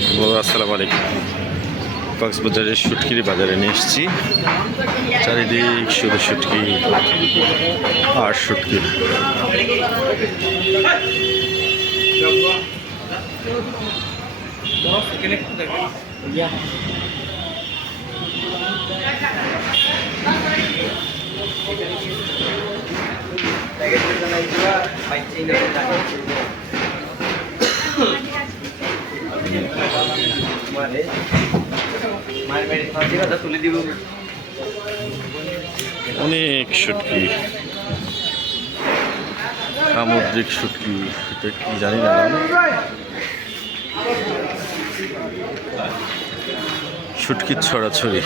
আসসালামু আলাইকুম। কক্সবাজারের সুটকিরি বাজারে নিয়ে এসেছি। চারিদিক শুধু শুটকি আর অনেক শুটকি সামুদ্রিক শুটকি এটা কি জানি না শুটকির ছড়াছড়ি।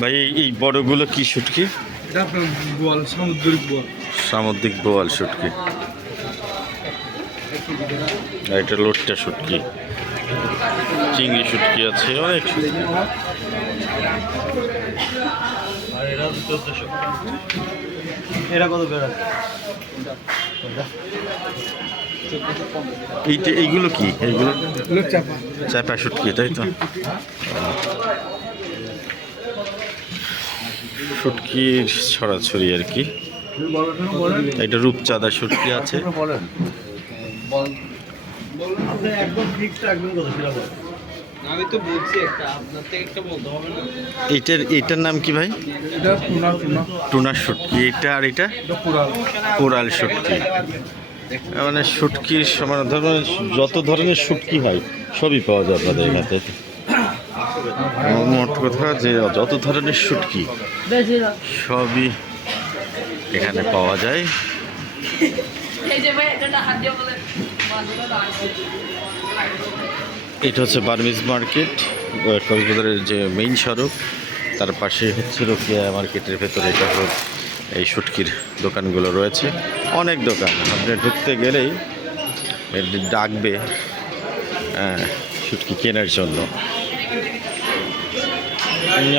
ভাই এই- বড়গুলো কি শুটকি বোয়াল সামুদ্রিক বোয়াল। সামুদ্রিক বোয়াল শুটকি এটা লোটটা শুটকি চিংড়ি শুটকি আছে অনেক শুটকি এরা কত করে? এইটা এইগুলো কি? এইগুলো? চাপা। চাপা শুটকি তাই তো? শুটকির ছড়াছড়ি আর কি। এটা রূপচাঁদা শুটকি আছে। আমি তো বলছি একটা আপনার থেকে একটা বলতে হবে না। এইটার এইটার নাম কি ভাই? এটা টুনা টুনা টুনা শুটকি এটা আর এটা? কোরাল শুটকি মানে শুটকির সমান ধরনের যত ধরনের শুটকি হয়, সবই পাওয়া যায় আপনাদের এখানে মোট কথা যে যত ধরনের শুটকি, সবই এখানে পাওয়া যায়। এটা হচ্ছে বার্মিজ মার্কেট, কক্সবাজারের যে মেইন সড়ক, তার পাশে হচ্ছে রোকিয়া মার্কেটের ভেতরে এটা এই শুটকির দোকানগুলো রয়েছে। অনেক দোকান। আপনি ঢুকতে গেলেই ডাকবে আহ, শুটকি কেনার জন্য।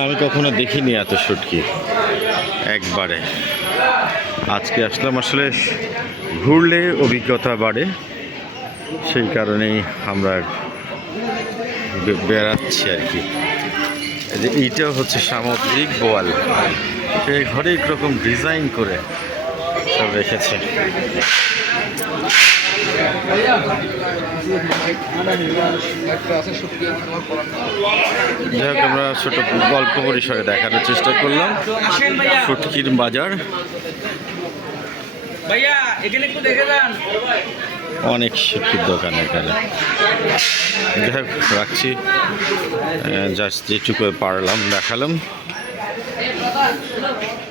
আমি কখনো দেখিনি এত শুটকি একবারে। আজকে আসলাম আসলে ঘুরলে অভিজ্ঞতা বাড়ে সেই কারণেই আমরা বেড়াচ্ছি আর কি। এইটাও হচ্ছে সামুদ্রিক বোয়াল। সেই হরেক রকম ডিজাইন করে সব রেখেছে। যাই হোক আমরা ছোট গল্প পরিসরে দেখানোর চেষ্টা করলাম। ফুটকির বাজার। অনেক শুটকির দোকান এখানে। যাই হোক রাখছি। জাস্ট যেটুকু পারলাম দেখালাম। Ei,